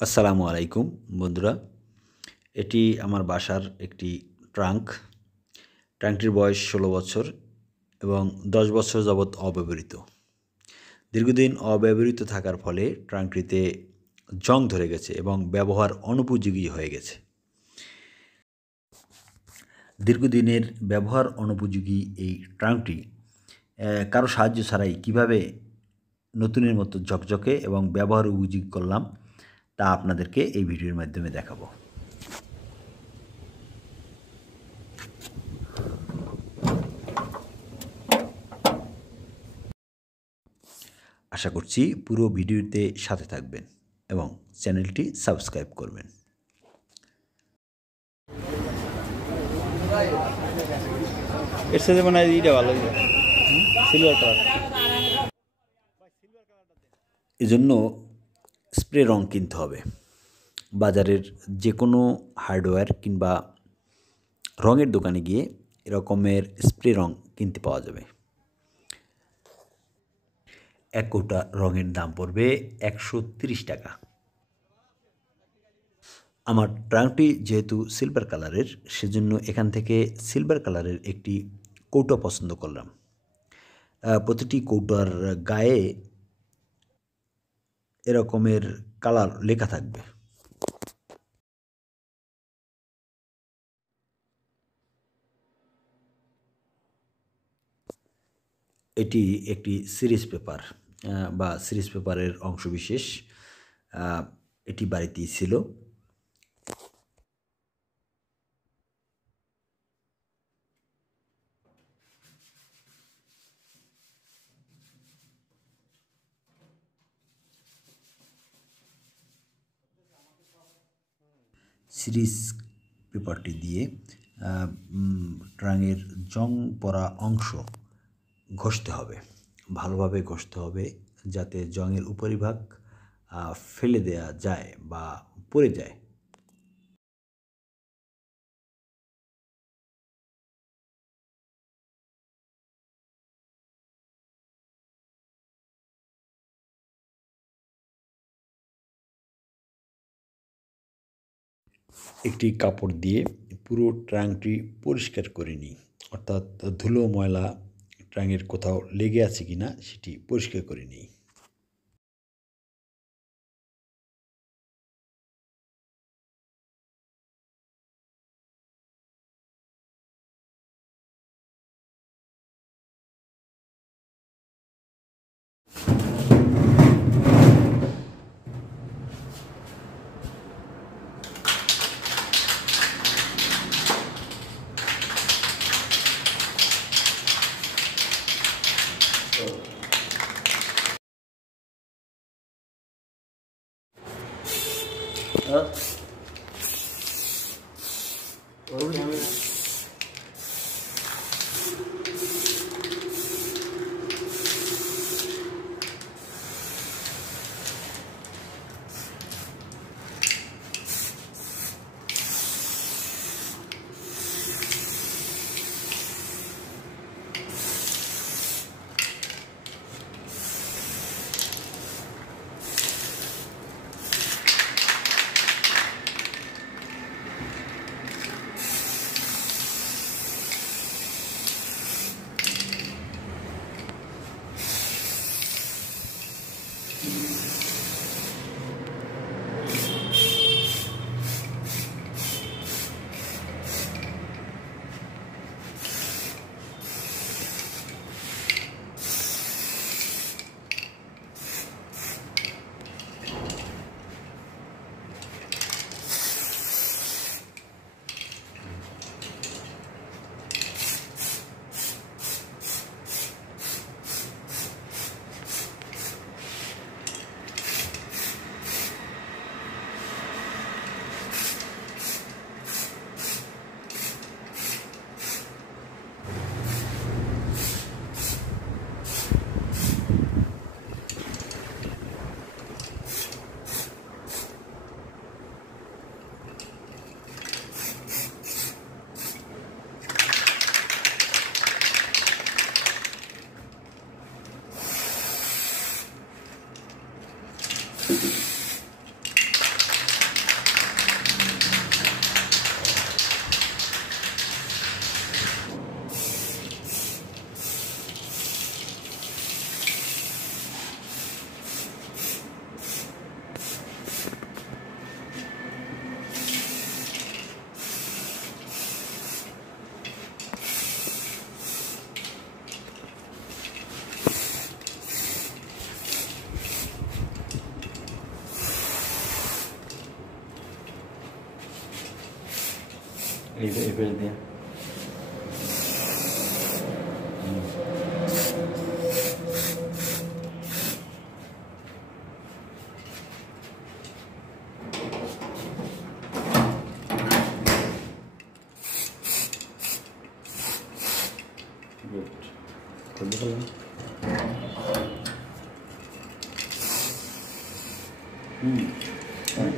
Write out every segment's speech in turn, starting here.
আসসালামু আলাইকুম বন্ধুরা, এটি আমার বাসার একটি ট্রাঙ্কটির বয়স 16 বছর এবং 10 বছর যাবৎ অব্যবহৃত। দীর্ঘদিন অব্যবহৃত থাকার ফলে ট্রাঙ্কটিতে জং ধরে গেছে এবং ব্যবহার অনুপযোগী হয়ে গেছে। দীর্ঘদিনের ব্যবহার অনুপযোগী এই ট্রাঙ্কটি কারো সাহায্য ছাড়াই কিভাবে নতুনের মতো ঝকঝকে এবং ব্যবহার উপযোগী করলাম তা আপনাদেরকে এই ভিডিওর মাধ্যমে দেখাবো। আশা করছি পুরো ভিডিওতে সাথে থাকবেন এবং চ্যানেলটি সাবস্ক্রাইব করবেন। এর সাথে মনে হয় এইটা ভালো সিলভার কালার। এজন্য স্প্রে রং কিনতে হবে। বাজারের যে কোনো হার্ডওয়্যার কিংবা রঙের দোকানে গিয়ে এরকমের স্প্রে রং কিনতে পাওয়া যাবে। এক কৌটা রঙের দাম পড়বে 130 টাকা। আমার ট্রাঙ্কটি যেহেতু সিলভার কালারের, সেজন্য এখান থেকে সিলভার কালারের একটি কৌটা পছন্দ করলাম। প্রতিটি কৌটার গায়ে এরকমের কালার লেখা থাকবে। এটি একটি সিরিজ পেপার বা সিরিজ পেপারের অংশবিশেষ। এটি বাড়িতেই ছিল। সিরিজ পেপারটি দিয়ে ট্রাঙ্কের জং পড়া অংশ ঘষতে হবে, ভালোভাবে ঘষতে হবে যাতে জংয়ের উপরিভাগ ফেলে দেয়া যায় বা পড়ে যায়। একটি কাপড় দিয়ে পুরো ট্রাঙ্কটি পরিষ্কার করে নিই, অর্থাৎ ধুলো ময়লা ট্রাঙ্কের কোথাও লেগে আছে কিনা সেটি পরিষ্কার করে নিই। এই পেজ দিয়ে গুড খুলতে পারলাম। হ্যাঁ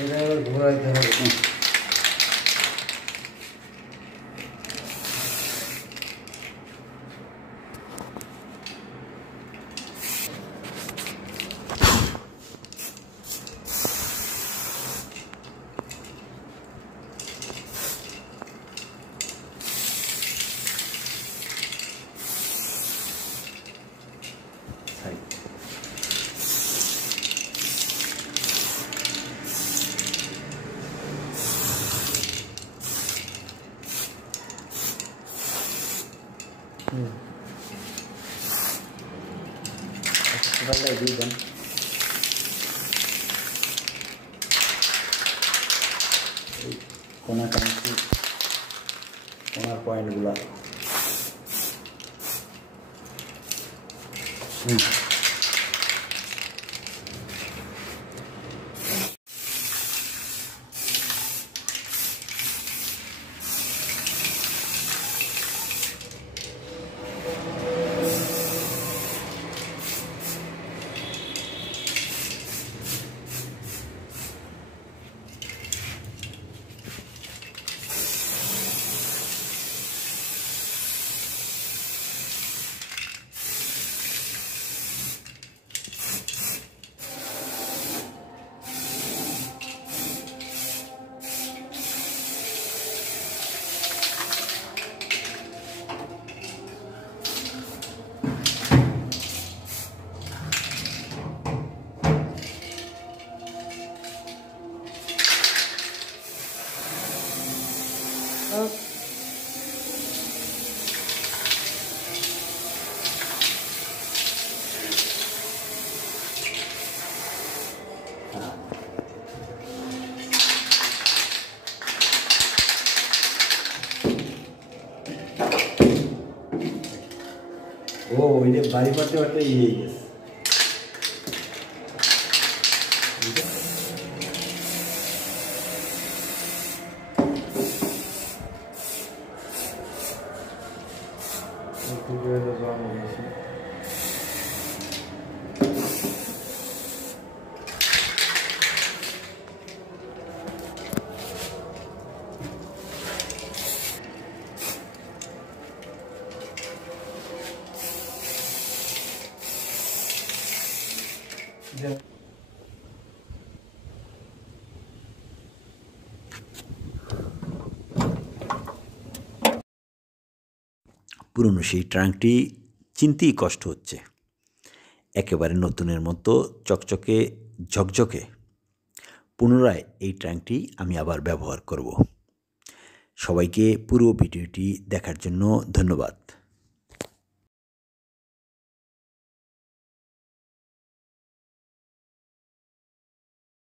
এটা আবার ঘোরাইতে হবে। টোটালটাই দিয়ে দেন। এই কোনা কাঁচি কোনার পয়েন্টগুলো ও ওইটা বাড়ি পাতে পাতে ইয়ে গেছে। পুরনো সেই ট্রাঙ্কটি চিনতেই কষ্ট হচ্ছে। একেবারে নতুনের মতো চকচকে ঝকঝকে। পুনরায় এই ট্রাঙ্কটি আমি আবার ব্যবহার করব। সবাইকে পুরো ভিডিওটি দেখার জন্য ধন্যবাদ।